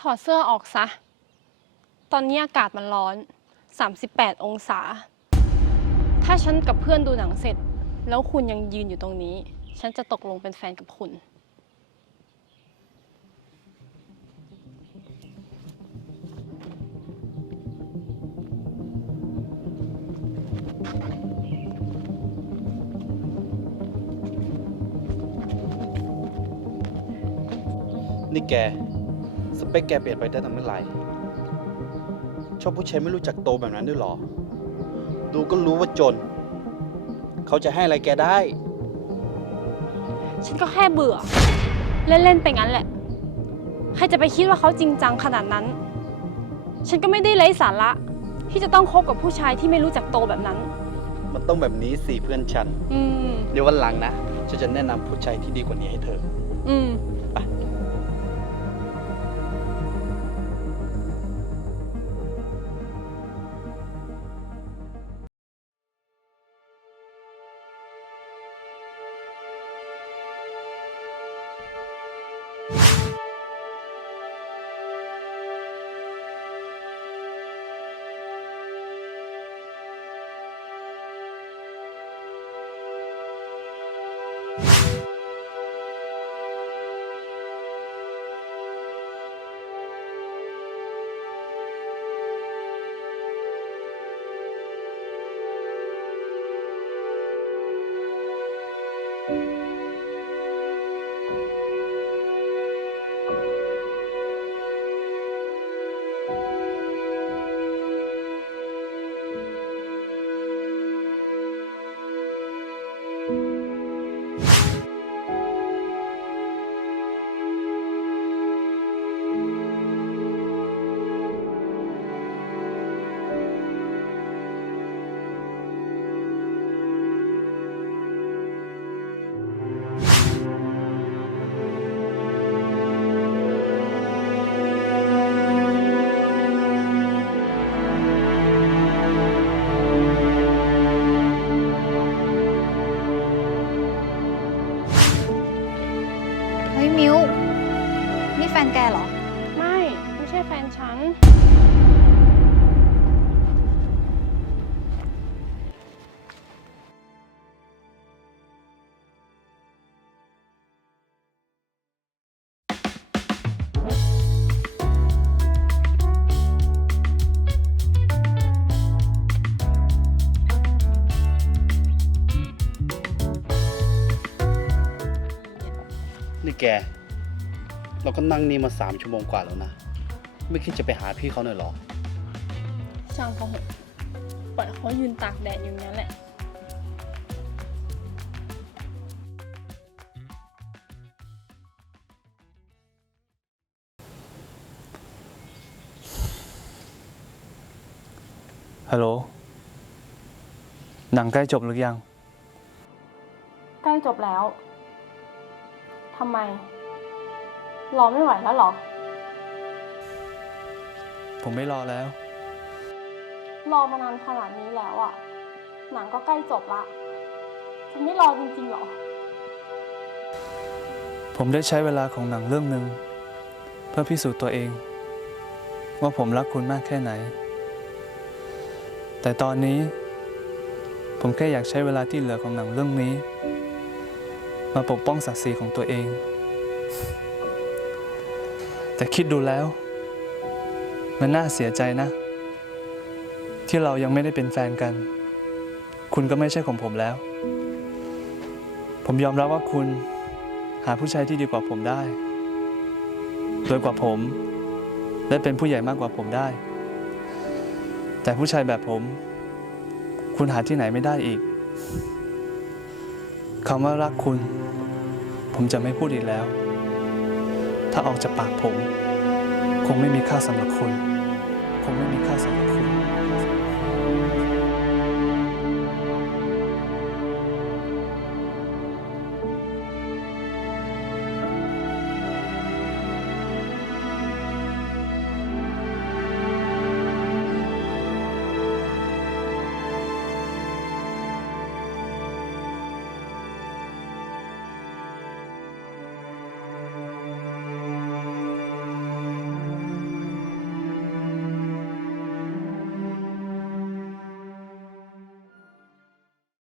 ถอดเสื้อออกซะ ตอนนี้อากาศมันร้อน 38 องศา ถ้าฉันกับเพื่อนดูหนังเสร็จ แล้วคุณยังยืนอยู่ตรงนี้ ฉันจะตกลงเป็นแฟนกับคุณนี่แก สเปคแกเปลี่ยนไปได้ตั้งเมื่อไหร่ชอบผู้ชายไม่รู้จักโตแบบนั้นด้วยเหรอ ดูก็รู้ว่าจน เขาจะให้อะไรแกได้ ฉันก็แค่เบื่อ เล่น ๆ ไปงั้นแหละ ใครจะไปคิดว่าเขาจริงจังขนาดนั้น ฉันก็ไม่ได้ไร้สาระ ที่จะต้องคบกับผู้ชายที่ไม่รู้จักโตแบบนั้น มันต้องแบบนี้สิเพื่อนฉัน อืม เดี๋ยววันหลังนะ ฉันจะแนะนำผู้ชายที่ดีกว่านี้ให้เธอ อืมเ you แฟนแกเหรอ ไม่ ไม่ใช่แฟนฉัน นี่แก เราก็นั่งนี่มาสามชั่วโมงกว่าแล้วนะ ไม่คิดจะไปหาพี่เขาหน่อยเหรอ ช่างเขาเหอะปล่อยเขายืนตากแดดอยู่อย่างนั้นแหละ ฮัลโหล หนังใกล้จบหรือยัง ใกล้จบแล้ว ทำไม รอไม่ไหวแล้วเหรอ ผมไม่รอแล้ว รอมานานขนาดนี้แล้วอะหนังก็ใกล้จบละจะไม่รอจริงๆเหรอ ผมได้ใช้เวลาของหนังเรื่องหนึ่งเพื่อพิสูจน์ตัวเอง ว่าผมรักคุณมากแค่ไหน แต่ตอนนี้ ผมแค่อยากใช้เวลาที่เหลือของหนังเรื่องนี้ มาปกป้องศักดิ์ศรีของตัวเอง แต่คิดดูแล้ว มันน่าเสียใจนะ ที่เรายังไม่ได้เป็นแฟนกัน คุณก็ไม่ใช่ของผมแล้ว ผมยอมรับว่าคุณหาผู้ชายที่ดีกว่าผมได้รวยกว่าผม และเป็นผู้ใหญ่มากกว่าผมได้ แต่ผู้ชายแบบผม คุณหาที่ไหนไม่ได้อีกคำว่ารักคุณ ผมจะไม่พูดอีกแล้ว ถ้าออกจากปากผม คงไม่มีค่าสำหรับคุณ คงไม่มี